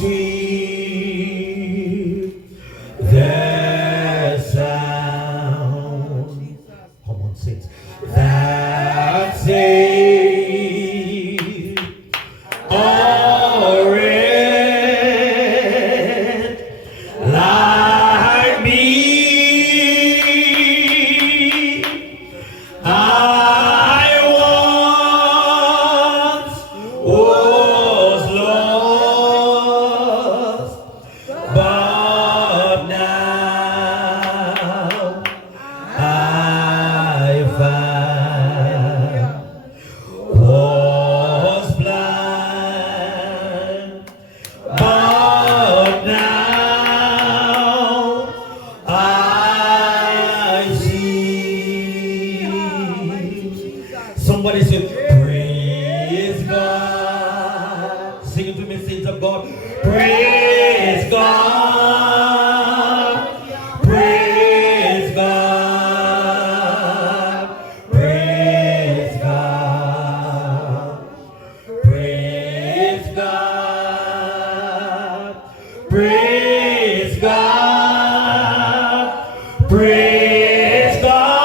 sweet the sound. Come on, saints. That saved a wretch like me. I once was lost, but now I find. Was blind, but now I see. Somebody said, praise God. Sing it to me, saints of God. Praise God. Praise God. Praise God. Praise God. Praise God. Praise God.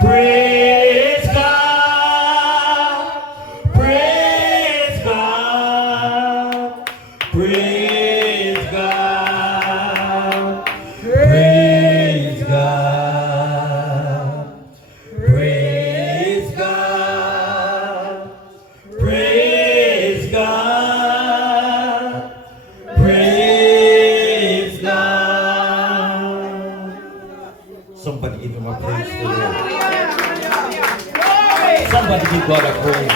Praise God. Praise God. Praise God. Praise God. Praise God. Praise God. Praise God. Somebody give him a praise today. Somebody give God a praise.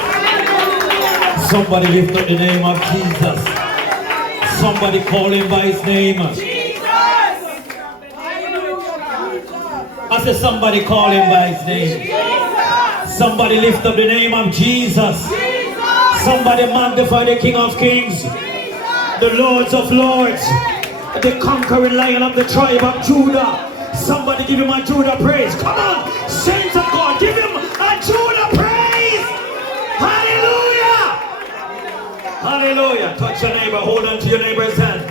Somebody lift up the name of Jesus. Somebody call him by his name. I said somebody call him by his name. Somebody lift up the name of Jesus. Somebody magnify the King of Kings, the Lords of Lords, the conquering Lion of the tribe of Judah. Somebody give him a Judah praise. Come on, saints of God, give him a Judah praise. Hallelujah. Hallelujah. Touch your neighbor. Hold on to your neighbor's hand.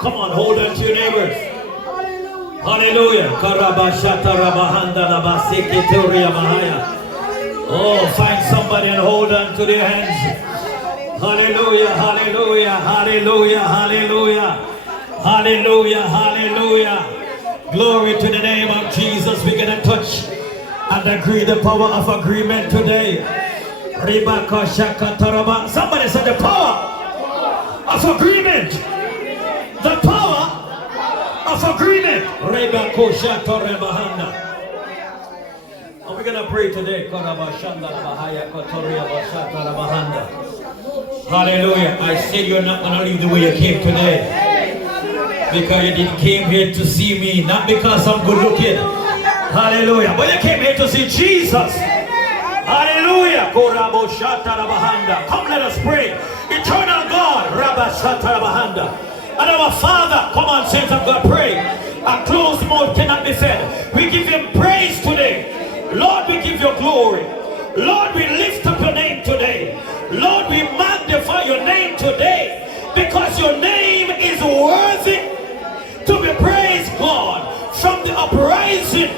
Come on, hold on to your neighbors. Hallelujah. Oh, find somebody and hold on to their hands. Hallelujah, hallelujah, hallelujah, hallelujah. Hallelujah, hallelujah. Glory to the name of Jesus. We're going to touch and agree the power of agreement today. Somebody said the power of agreement. The power of agreement. And we're going to pray today. Hallelujah. I said you're not going to leave the way you came today. Because you didn't came here to see me. Not because I'm good looking. Hallelujah. But you came here to see Jesus. Hallelujah. Come, let us pray. Eternal God. And our Father. Come on, saints of God, pray. A closed mouth cannot be fed. We give him praise today. Lord, we give you glory. Lord, we lift up your name today. Lord, we magnify your name today. Because your name is worthy to be praised, God. From the uprising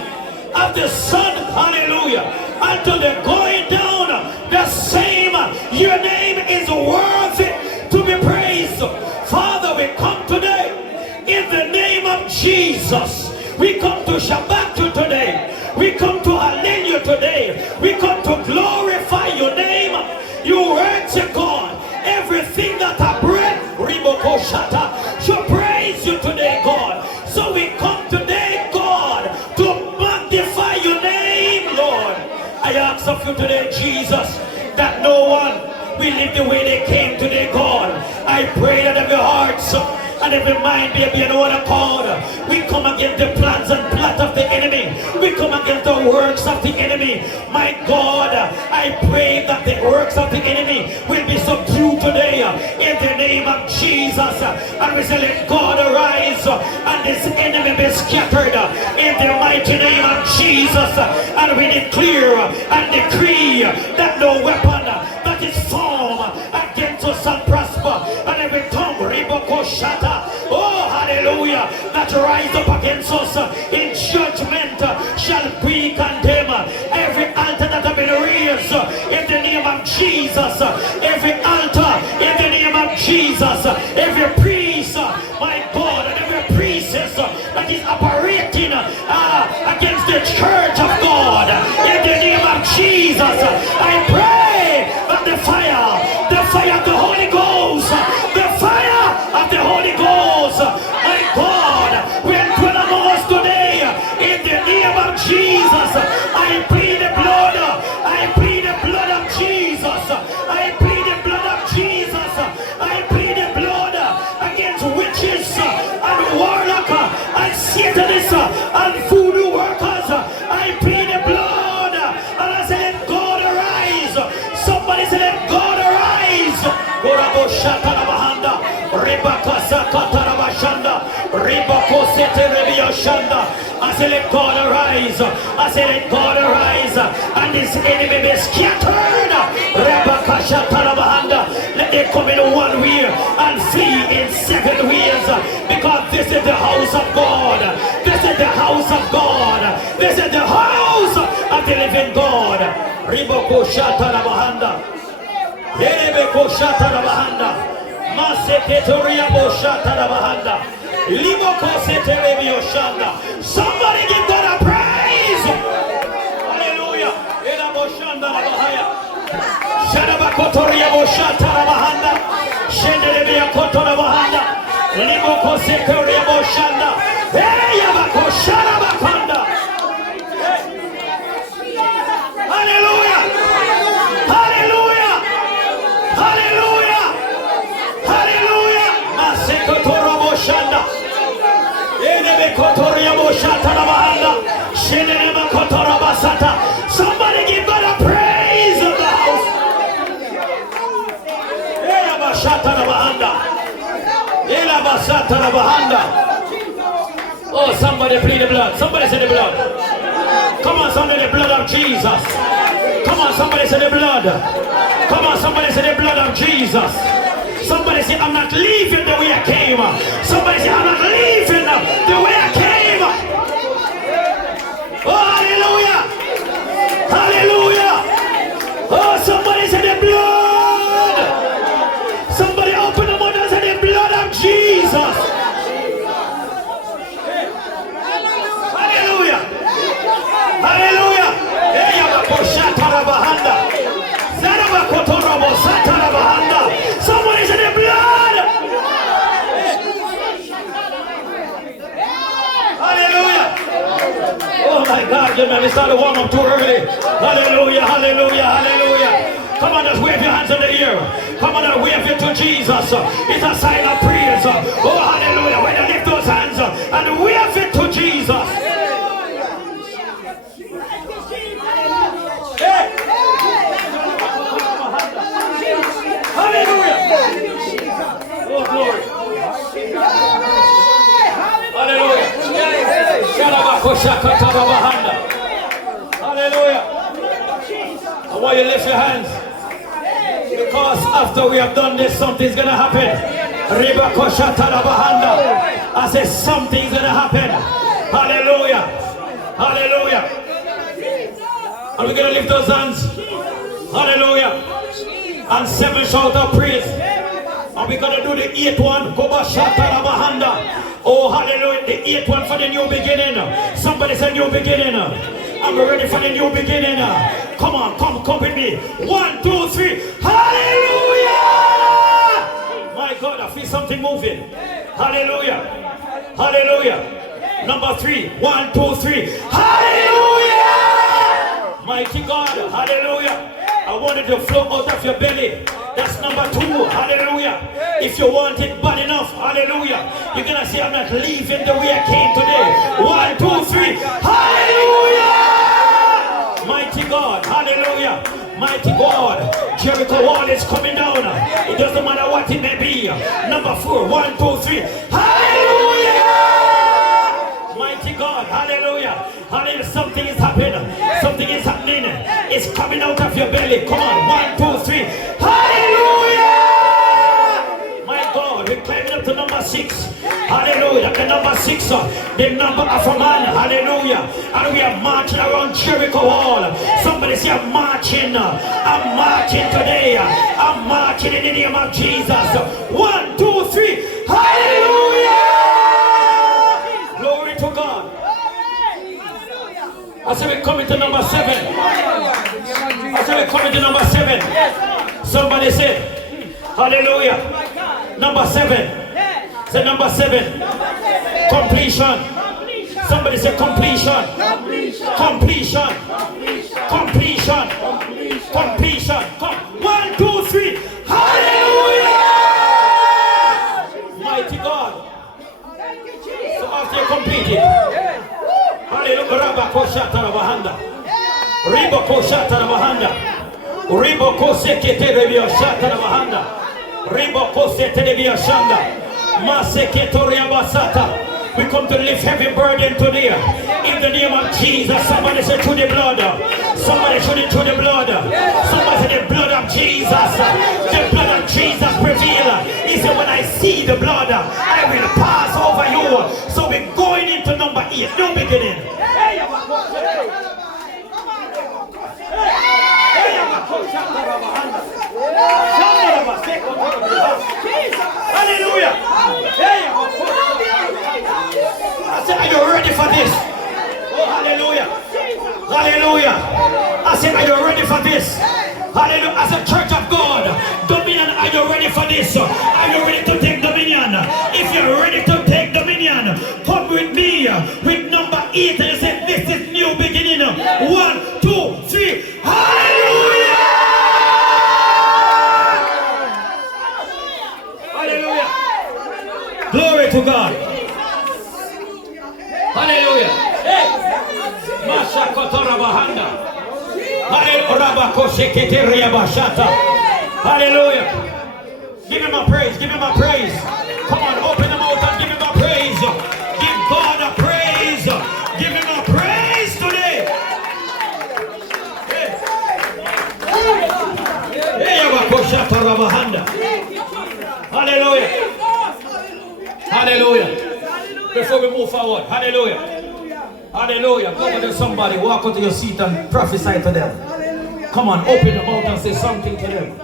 of the sun, hallelujah, until the going down, the same, your name is worthy to be praised. Father, we come today in the name of Jesus. We come to Shabbat you today. We come to Hallel you today. We come to glorify your name. You worship God. Everything that I breath, Riboko Shata, should praise you today, God. So we come today, God, to magnify your name, Lord. I ask of you today, Jesus, that no one will live the way they came today, God. I pray that every heart and every mind be in one accord. We come against the plans and plot of the enemy. We come against the works of the enemy. My God, I pray that the works of the enemy will be subdued today in the name of Jesus. And we say, let God arise and this enemy be scattered in the mighty name of Jesus. And we declare and decree that no weapon that that is formed against us and prosper. And every tongue, riboko shata, oh hallelujah, that rise up against us in judgment shall be condemned. Every altar that have been raised in the name of Jesus, every altar in the name of Jesus, every priest, my God, and every priestess that is operating against the church of God, in the name of Jesus, I pray that the fire of the Holy Ghost, the fire of the Holy Ghost, my God, will dwell among us today, in the name of Jesus. I plead the blood, I plead the blood of Jesus, I plead the blood of Jesus, I plead the blood against witches and warlock and Satanists and voodoo workers. I plead the blood, and I say let God arise. Somebody say let God arise. Gorabo Shatana Bahanda, Rebaka Sakatara Bashanda, Rebako Sete Rebio Shanda. I say let God arise. I say let God arise, and this enemy be scattered. Rebaka Shatana Bahanda. Let them come in one way and flee in 7 ways, because this is the house of God. This is the house of God. This is the house of the living God. Riboko Shatana Bahanda. Yerebeko Shatana Bahanda. Maseketoria Bo Shatana Bahanda. Liboko Seterebio Shanda. Somebody give God a praise. Hallelujah. Elabo Shanda Bahaya. Shadabakotoria Bo Shatana Bahanda. Shenderebia Kotora Bahanda. Liboko Seteria Bo Shanda. Hey Yabako Shadabakanda. Hallelujah. Hallelujah. Hallelujah. Hallelujah. Masekotoro Bo Shanda. Enebe Kotoria Bo Shatana Bahanda. Shenema Kotora Basata. Somebody give God a praise of the house. Eyaba Shatana Bahanda. Elaba Shatana Bahanda. Oh, somebody plead the blood. Somebody say the blood. Come on, somebody, the blood of Jesus. Come on, somebody say the blood. Come on, somebody say the blood of Jesus. Somebody say, I'm not leaving the way I came. Somebody say, I'm not leaving the way I came. Oh, hallelujah. Hallelujah. Oh, somebody say the blood. Somebody open the mouth and say the blood of Jesus. Hallelujah. Hallelujah. Somebody say the blood. Hallelujah. Oh my God, you man, start to warm up too early. Hallelujah, hallelujah, hallelujah. Come on, just wave your hands in the air. Come on and wave it to Jesus. It's a sign of praise. Oh, hallelujah. When you lift those hands and wave it to Jesus. Hey. Hallelujah. Oh, glory. Hallelujah. Hallelujah. I want you to lift your hands, because after we have done this, something's going to happen. I said something's going to happen. Hallelujah. Hallelujah. And we're going to lift those hands. Hallelujah. And 7 shout of praise. And we're going to do the 8th one. Oh, hallelujah. The 8th one for the new beginning. Somebody say new beginning. I'm ready for the new beginning. Come on, come with me. 1, 2, 3. Hallelujah! My God, I feel something moving. Hallelujah. Hallelujah. Number 3. 1, 2, 3. Hallelujah! Mighty God. Hallelujah. I want it to flow out of your belly. That's number 2. Hallelujah. If you want it bad enough, hallelujah, you're going to say, I'm not leaving the way I came today. 1, 2, 3. Hallelujah. Mighty God. Hallelujah. Mighty God. Jericho wall is coming down. It doesn't matter what it may be. Number 4. 1, 2, 3. Hallelujah. Mighty God. Hallelujah. Hallelujah. Something is happening. something is happening. It's coming out of your belly. Come on, 1, 2, 3. Hallelujah! My God, we're climbing up to number 6. Hallelujah. The number 6, the number of a man. Hallelujah. And we are marching around Jericho Wall. Somebody say, I'm marching. I'm marching today. I'm marching in the name of Jesus. 1, 2, 3. Hallelujah! Glory to God. I said we're coming to number 7. I said we're coming to number 7. Somebody say, hallelujah. Number 7. Say number 7. Completion. Somebody say completion. Completion. Completion. Completion. 1, 2, 3. Hallelujah! Mighty God. So after you complete it, hallelujah. Rabako shatara bahanda. Ribako shatara bahanda. Ribako sekete rebio shatara bahanda. Ribako sete rebio shanda. Maseketoria basata. We come to lift heavy burden today. In the name of Jesus. Somebody say through the blood. Somebody should it through the blood. Somebody say the blood of Jesus. The blood of Jesus prevail. He said when I see the blood, I will pass over you. So we're going into number 8. No beginning. Hallelujah. I said, are you ready for this? Oh, hallelujah. Hallelujah. I said, are you ready for this? Hallelujah. As a church of God, dominion, are you ready for this? Are you ready to take dominion? If you're ready to take dominion, come with me with number 8 and say, this is new beginning. 1, 2, 3. Hallelujah. Hallelujah. Glory to God. Hallelujah. Masha kotora bahanda. Hallelujah. Give him a praise. Give him a praise. Come on, open them out and give him a praise. Give God a praise. Give him a praise today. Hallelujah. Hallelujah. Before we move forward, hallelujah. Hallelujah. Go over to somebody, walk out to your seat and prophesy to them. Come on, open your mouth and say something to them.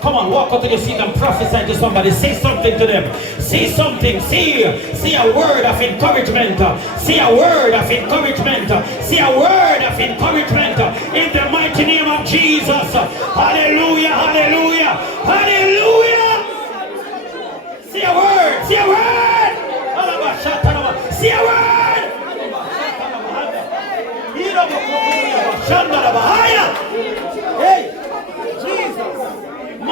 Come on, walk out to your seat and prophesy to somebody. Say something to them. Say something. Say a word of encouragement. Say a word of encouragement. Say a word of encouragement. In the mighty name of Jesus. Hallelujah. Hallelujah. Hallelujah. Say a word. Say a word. Say a word. Hey, Jesus. I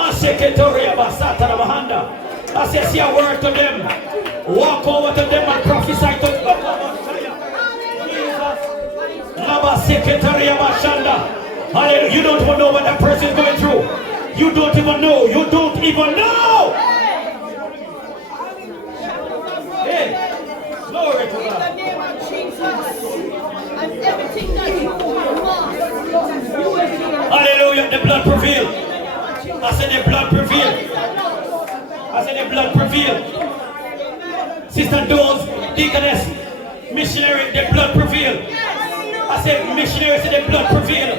say a word to them. Walk over to them and prophesy to them. Hallelujah. You don't even know what that person is going through. You don't even know. You don't even know. Hey, glory to God. In the name of Jesus. And everything that you lost. Hallelujah. The blood prevailed. I said the blood prevailed. I said the blood prevailed. Sister Dose, Deaconess, missionary, the blood prevailed. I said missionary, said the blood prevailed.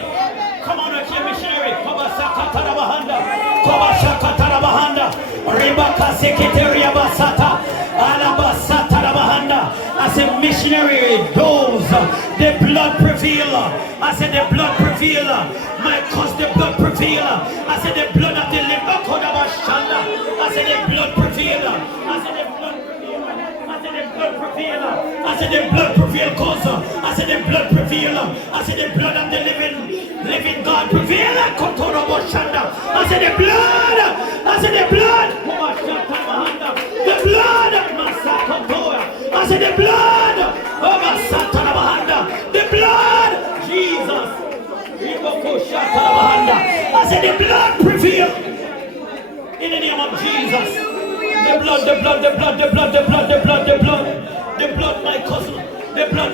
Come on here, missionary. Kobasaka Tarabahanda. Kobasaka Tarabahanda. Rebaka Secretaria Basata. Alabasata Tarabahanda. I said missionary, those, the blood prevail. I said the blood prevail. My cause the blood prevail. I said the blood of the liver Kodabashanda. I said the blood prevail. I said the blood prevail. I said the blood prevail. I said the blood prevail cause. I said the blood prevail. I said the blood of the living God prevail. Kotorobashanda. I said the blood. I said the blood. The blood. I said the blood. The blood. Jesus. I said the blood prevail. In the name of Jesus. The blood, the blood, the blood, the blood, the blood, the blood, the blood. The blood, my cousin. The blood.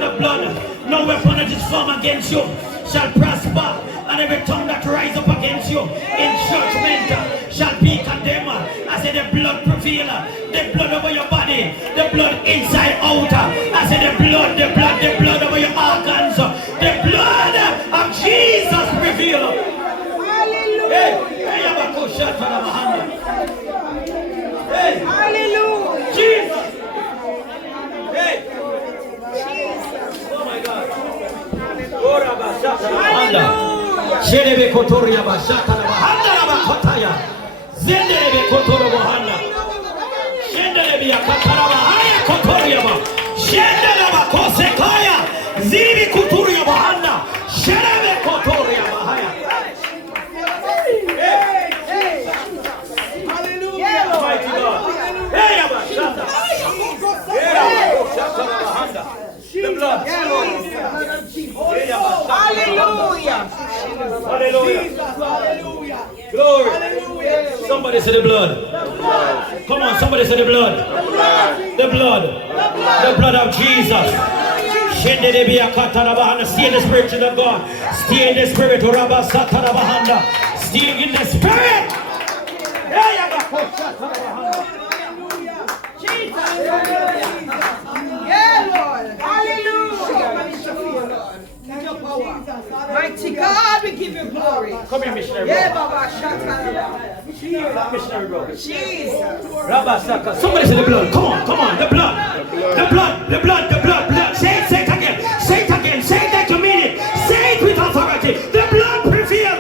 No weapon that is formed against you shall prosper. And every tongue that rise up against you in judgment shall be condemned. I say the blood prevail. The blood over your body. The blood inside out. I say the blood over your organs. The blood of Jesus prevail. Hey, hallelujah. Jesus. Hey. Oh my God. Hallelujah. Sherebe kotoria bashaka na bahanda na bakotaya. Zenderebe kotoro bahanda. Shenderebe ya katara bahaya kotoria ba. Shendere bakose kaya. Zibi kotoria bahanda. Sherebe kotoria bahaya. Hey. Hallelujah. Mighty God. Hey, abashaka. Hey, abashaka na bahanda. The blood. Hallelujah. Hallelujah. Glory. Hallelujah. Somebody say the blood. Come on, somebody say the blood. The blood. The blood of Jesus. Stay in the spirit of God. Stay in the spirit. Stay in the spirit. Yeah, Lord. Hallelujah. Mighty God, we give you glory. Come here, missionary. Yeah, Baba. Missionary bro. Jesus. Somebody say the blood. Come on. The blood. Say it again. Say it like you mean it. Say it with authority. The blood prevail.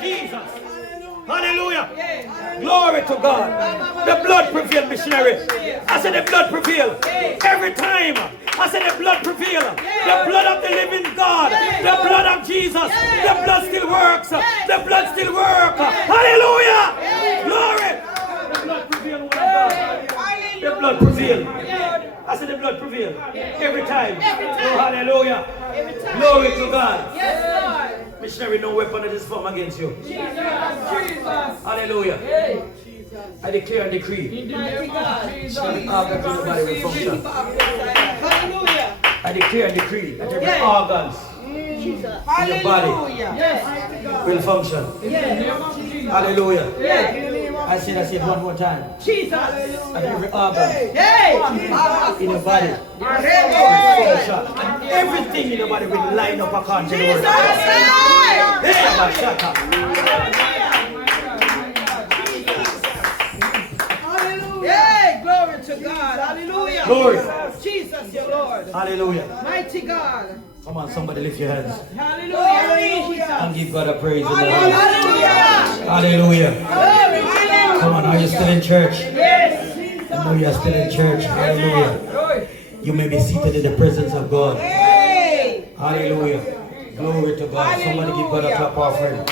Jesus. Hallelujah. Glory to God. The blood prevail, missionary. I said the blood prevail. Every time. I said the blood prevail. The blood of the living God. The blood of Jesus. The blood still works. The blood still works. Hallelujah. Glory. The blood prevail. The blood prevail. I said the blood prevail. Every time. Oh, hallelujah. Glory to God. Missionary, no weapon that is formed against you. Hallelujah. I declare and decree. Every organ in your body will function. I declare and decree that every organs in your body will function. Hallelujah. I say that one more time. And every organ in your body will function. And everything in your body will line up according to the word of God. Hey, glory to God. Hallelujah. Glory. Jesus, your Lord. Hallelujah. Mighty God. Come on, somebody lift your hands. Hallelujah. And give God a praise in the house. Hallelujah. Hallelujah. Come on, are you still in church? Yes. I know you are still in church. Hallelujah. You may be seated in the presence of God. Hallelujah. Glory to God. Somebody give God a clap offering.